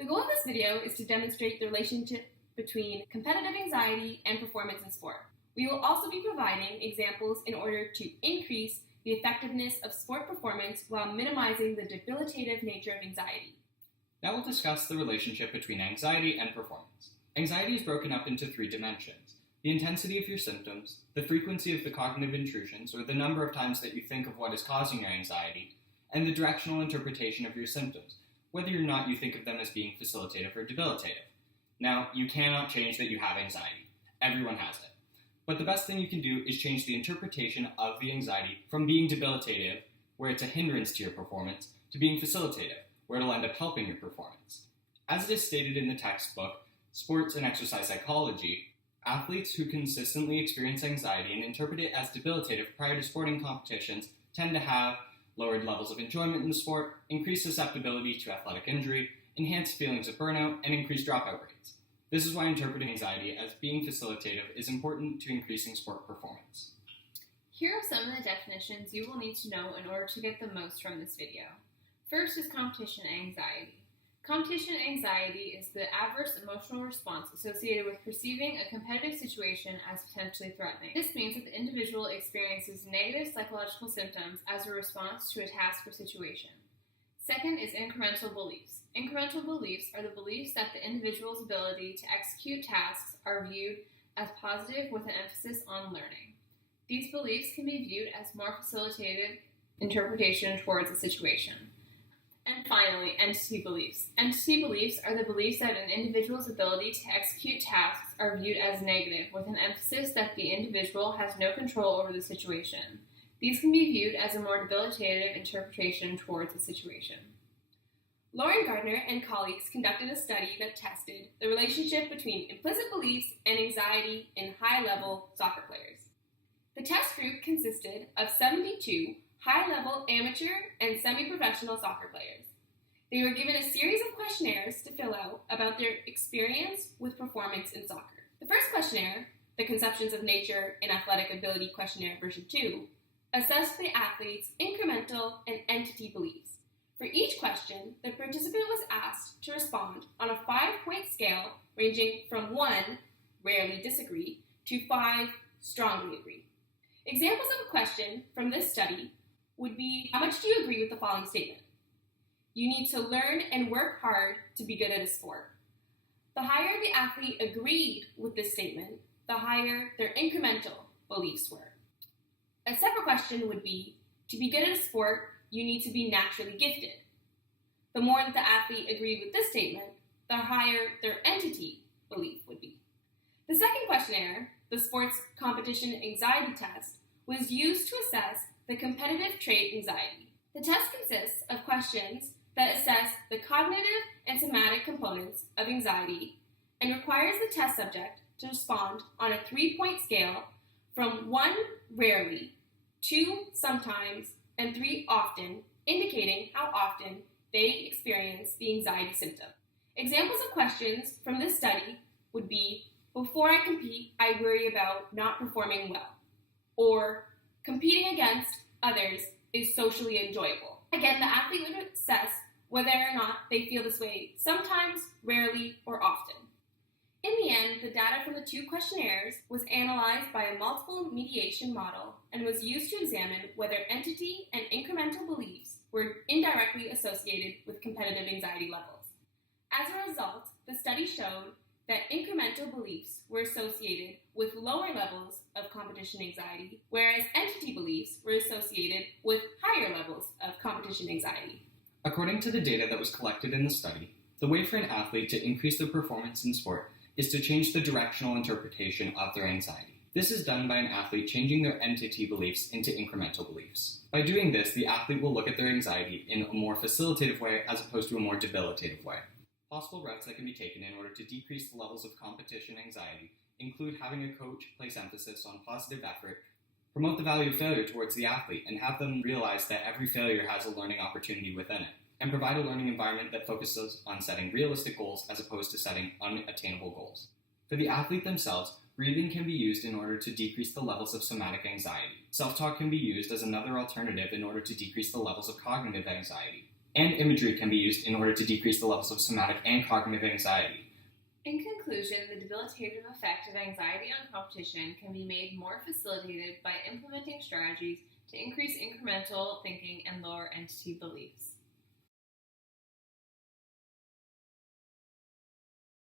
The goal of this video is to demonstrate the relationship between competitive anxiety and performance in sport. We will also be providing examples in order to increase the effectiveness of sport performance while minimizing the debilitative nature of anxiety. Now we'll discuss the relationship between anxiety and performance. Anxiety is broken up into 3 dimensions: the intensity of your symptoms, the frequency of the cognitive intrusions, or the number of times that you think of what is causing your anxiety, and the directional interpretation of your symptoms, whether or not you think of them as being facilitative or debilitative. Now, you cannot change that you have anxiety. Everyone has it. But the best thing you can do is change the interpretation of the anxiety from being debilitative, where it's a hindrance to your performance, to being facilitative, where it'll end up helping your performance. As it is stated in the textbook, Sports and Exercise Psychology, athletes who consistently experience anxiety and interpret it as debilitative prior to sporting competitions tend to have lowered levels of enjoyment in the sport, increased susceptibility to athletic injury, enhanced feelings of burnout, and increased dropout rates. This is why interpreting anxiety as being facilitative is important to increasing sport performance. Here are some of the definitions you will need to know in order to get the most from this video. First is competition anxiety. Competition anxiety is the adverse emotional response associated with perceiving a competitive situation as potentially threatening. This means that the individual experiences negative psychological symptoms as a response to a task or situation. Second is incremental beliefs. Incremental beliefs are the beliefs that the individual's ability to execute tasks are viewed as positive with an emphasis on learning. These beliefs can be viewed as more facilitated interpretation towards a situation. And finally, entity beliefs. Entity beliefs are the beliefs that an individual's ability to execute tasks are viewed as negative, with an emphasis that the individual has no control over the situation. These can be viewed as a more debilitative interpretation towards a situation. Lauren Gardner and colleagues conducted a study that tested the relationship between implicit beliefs and anxiety in high-level soccer players. The test group consisted of 72 high-level amateur and semi-professional soccer players. They were given a series of questionnaires to fill out about their experience with performance in soccer. The first questionnaire, the Conceptions of Nature and Athletic Ability Questionnaire version 2, assessed the athlete's incremental and entity beliefs. For each question, the participant was asked to respond on a 5-point scale ranging from 1, rarely disagree, to 5, strongly agree. Examples of a question from this study would be, how much do you agree with the following statement? You need to learn and work hard to be good at a sport. The higher the athlete agreed with this statement, the higher their incremental beliefs were. A separate question would be, to be good at a sport, you need to be naturally gifted. The more that the athlete agreed with this statement, the higher their entity belief would be. The second questionnaire, the Sports Competition Anxiety Test, was used to assess the competitive trait anxiety. The test consists of questions that assess the cognitive and somatic components of anxiety and requires the test subject to respond on a 3-point scale from 1, rarely, 2, sometimes, and 3, often, indicating how often they experience the anxiety symptom. Examples of questions from this study would be, before I compete, I worry about not performing well, or competing against others is socially enjoyable. Again, the athlete would assess whether or not they feel this way sometimes, rarely, or often. In the end, the data from the 2 questionnaires was analyzed by a multiple mediation model and was used to examine whether entity and incremental beliefs were indirectly associated with competitive anxiety levels. As a result, the study showed that incremental beliefs were associated with lower levels of competition anxiety, whereas entity beliefs were associated with higher levels of competition anxiety. According to the data that was collected in the study, the way for an athlete to increase their performance in sport is to change the directional interpretation of their anxiety. This is done by an athlete changing their entity beliefs into incremental beliefs. By doing this, the athlete will look at their anxiety in a more facilitative way as opposed to a more debilitative way. Possible routes that can be taken in order to decrease the levels of competition anxiety include having a coach place emphasis on positive effort, promote the value of failure towards the athlete, and have them realize that every failure has a learning opportunity within it, and provide a learning environment that focuses on setting realistic goals as opposed to setting unattainable goals. For the athlete themselves, breathing can be used in order to decrease the levels of somatic anxiety. Self-talk can be used as another alternative in order to decrease the levels of cognitive anxiety. And imagery can be used in order to decrease the levels of somatic and cognitive anxiety. In conclusion, the debilitative effect of anxiety on competition can be made more facilitated by implementing strategies to increase incremental thinking and lower entity beliefs.